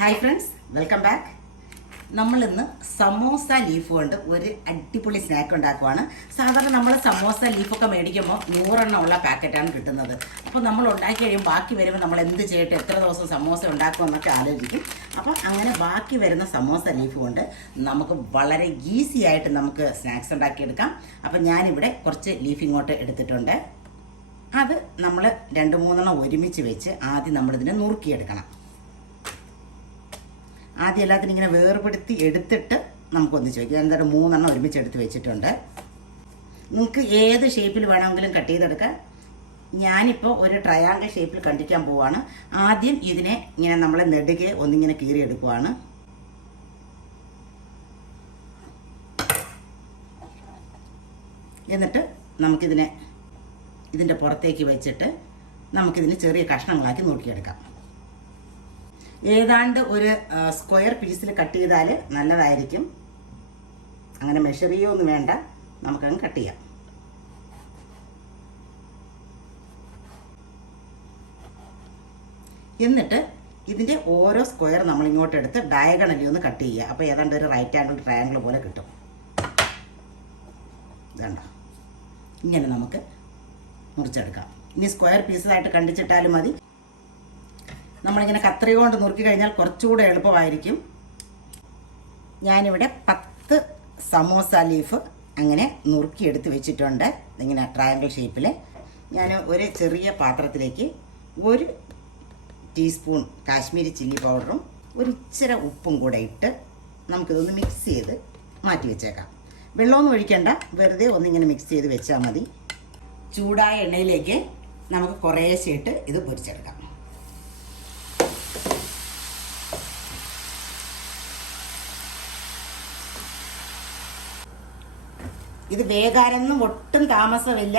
Hi friends welcome back നമ്മളിന്ന് samosa leaf കൊണ്ട് ഒരു അടിപൊളി സ്നാക്ക് ഉണ്ടാക്കുവാണ്. സാധാരണ നമ്മൾ സമോസ ലീഫൊക്കെ മേടിക്കുമ്പോൾ നൂറെണ്ണം ഉള്ള പാക്കറ്റാണ് കിട്ടുന്നത്. അപ്പോൾ നമ്മൾ ഉണ്ടാക്കി കഴിയുമ്പോൾ ബാക്കി വരുമ്പോൾ നമ്മൾ എന്ത് ചെയ്യട്ടെ എത്ര ദിവസം സമോസ ഉണ്ടാക്കുമെന്നൊക്കെ ആലോചിക്കും. അപ്പോൾ അങ്ങനെ ബാക്കി വരുന്ന സമോസ ലീഫ് കൊണ്ട് നമുക്ക് വളരെ ഈസി ആയിട്ട് നമുക്ക് സ്നാക്സ് ഉണ്ടാക്കിയെടുക്കാം. അപ്പോൾ ഞാനിവിടെ കുറച്ച് ലീഫ് ഇങ്ങോട്ട് എടുത്തിട്ടുണ്ട്. അത് നമ്മൾ രണ്ട് മൂന്നെണ്ണം ഒരുമിച്ച് വെച്ച് ആദ്യം നമ്മളിതിനെ നുറുക്കിയെടുക്കണം. ആദ്യം എല്ലാത്തിനും ഇങ്ങനെ വേർപെടുത്തി എടുത്തിട്ട് നമുക്കൊന്ന് ചോദിക്കാം. എന്തായാലും മൂന്നെണ്ണം ഒരുമിച്ച് എടുത്ത് വെച്ചിട്ടുണ്ട്. നിങ്ങൾക്ക് ഏത് ഷേപ്പിൽ വേണമെങ്കിലും കട്ട് ചെയ്തെടുക്കാം. ഞാനിപ്പോൾ ഒരു ട്രയാങ്കിൾ ഷേപ്പിൽ കണ്ടിക്കാൻ പോവാണ്. ആദ്യം ഇതിനെ ഇങ്ങനെ നമ്മൾ നെടുകെ ഒന്നിങ്ങനെ കീറിയെടുക്കുവാണ്. എന്നിട്ട് നമുക്കിതിനെ ഇതിന്റെ പുറത്തേക്ക് വെച്ചിട്ട് നമുക്കിതിന് ചെറിയ കഷ്ണങ്ങളാക്കി നോക്കിയെടുക്കാം. ഏതാണ്ട് ഒരു സ്ക്വയർ പീസിൽ കട്ട് ചെയ്താൽ നല്ലതായിരിക്കും. അങ്ങനെ മെഷർ ചെയ്യുമൊന്നും വേണ്ട. നമുക്കങ്ങ് കട്ട് ചെയ്യാം. എന്നിട്ട് ഇതിന്റെ ഓരോ സ്ക്വയർ നമ്മൾ ഇങ്ങോട്ട് എടുത്ത് ഡയഗണലി ഒന്ന് കട്ട് ചെയ്യുക. അപ്പോൾ ഏതാണ്ട് ഒരു റൈറ്റ് ആംഗിൾ ട്രയാങ്കിൾ പോലെ കിട്ടും. ഇതുണ്ടോ? ഇങ്ങനെ നമുക്ക് മുറിച്ചെടുക്കാം. ഇനി സ്ക്വയർ പീസായിട്ട് കണ്ടിച്ചിട്ടാലും മതി. നമ്മളിങ്ങനെ കത്രിക കൊണ്ട് നുറുക്കി കഴിഞ്ഞാൽ കുറച്ചുകൂടെ എളുപ്പമായിരിക്കും. ഞാനിവിടെ പത്ത് സമോസ ലീഫ് അങ്ങനെ നുറുക്കി എടുത്ത് വെച്ചിട്ടുണ്ട്. ഇങ്ങനെ ട്രയാങ്കിൾ ഷേപ്പിൽ. ഞാൻ ഒരു ചെറിയ പാത്രത്തിലേക്ക് ഒരു ടീസ്പൂൺ കാശ്മീരി ചില്ലി പൗഡറും ഒരു ഇച്ചിര ഉപ്പും കൂടെ ഇട്ട് നമുക്കിതൊന്ന് മിക്സ് ചെയ്ത് മാറ്റി വെച്ചേക്കാം. വെള്ളമൊന്നും ഒഴിക്കേണ്ട. വെറുതെ ഒന്നിങ്ങനെ മിക്സ് ചെയ്ത് വെച്ചാൽ മതി. ചൂടായ എണ്ണയിലേക്ക് നമുക്ക് കുറേശ്ശെ ഇട്ട് ഇത് പൊരിച്ചെടുക്കാം. ഇത് വേകാനൊന്നും ഒട്ടും താമസമില്ല.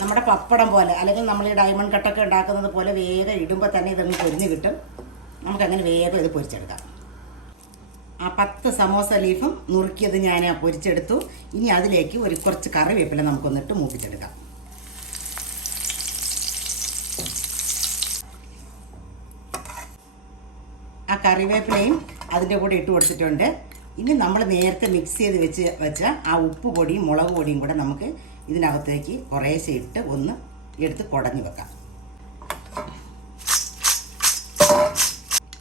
നമ്മുടെ പപ്പടം പോലെ അല്ലെങ്കിൽ നമ്മൾ ഈ ഡയമണ്ട് കട്ടൊക്കെ ഉണ്ടാക്കുന്നത് പോലെ വേഗം ഇടുമ്പോൾ തന്നെ ഇതങ്ങ് പൊരിഞ്ഞ് കിട്ടും. നമുക്കങ്ങനെ വേഗം ഇത് പൊരിച്ചെടുക്കാം. ആ പത്ത് സമോസ ലീഫും നുറുക്കിയത് ഞാൻ പൊരിച്ചെടുത്തു. ഇനി അതിലേക്ക് ഒരു കുറച്ച് കറിവേപ്പില നമുക്കൊന്നിട്ട് മൂപ്പിച്ചെടുക്കാം. ആ കറിവേപ്പിലയും അതിന്റെ കൂടെ ഇട്ട് കൊടുത്തിട്ടുണ്ട്. ഇനി നമ്മൾ നേരത്തെ മിക്സ് ചെയ്ത് വെച്ച് വെച്ച ആ ഉപ്പ് പൊടിയും മുളക് പൊടിയും കൂടെ നമുക്ക് ഇതിനകത്തേക്ക് കുറേശ്ശെ ഇട്ട് ഒന്ന് എടുത്ത് കുടഞ്ഞു വെക്കാം.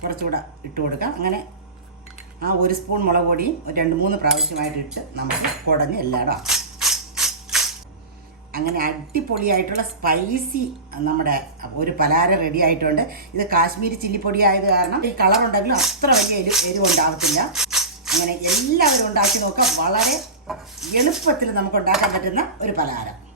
കുറച്ചുകൂടെ ഇട്ട് കൊടുക്കാം. അങ്ങനെ ആ ഒരു സ്പൂൺ മുളക് പൊടിയും രണ്ട് മൂന്ന് പ്രാവശ്യമായിട്ട് ഇട്ട് നമുക്ക് കുടഞ്ഞ് എല്ലായിടും അങ്ങനെ അടിപൊളിയായിട്ടുള്ള സ്പൈസി നമ്മുടെ ഒരു പലഹാരം റെഡി ആയിട്ടുണ്ട്. ഇത് കാശ്മീരി ചില്ലിപ്പൊടി ആയത് കാരണം ഈ കളർ ഉണ്ടെങ്കിലും അത്ര വലിയ എരി എരിവ് ഉണ്ടാകത്തില്ല അങ്ങനെ എല്ലാവരും ഉണ്ടാക്കി നോക്കാം. വളരെ എളുപ്പത്തിൽ നമുക്ക് ഉണ്ടാക്കാൻ പറ്റുന്ന ഒരു പലഹാരം.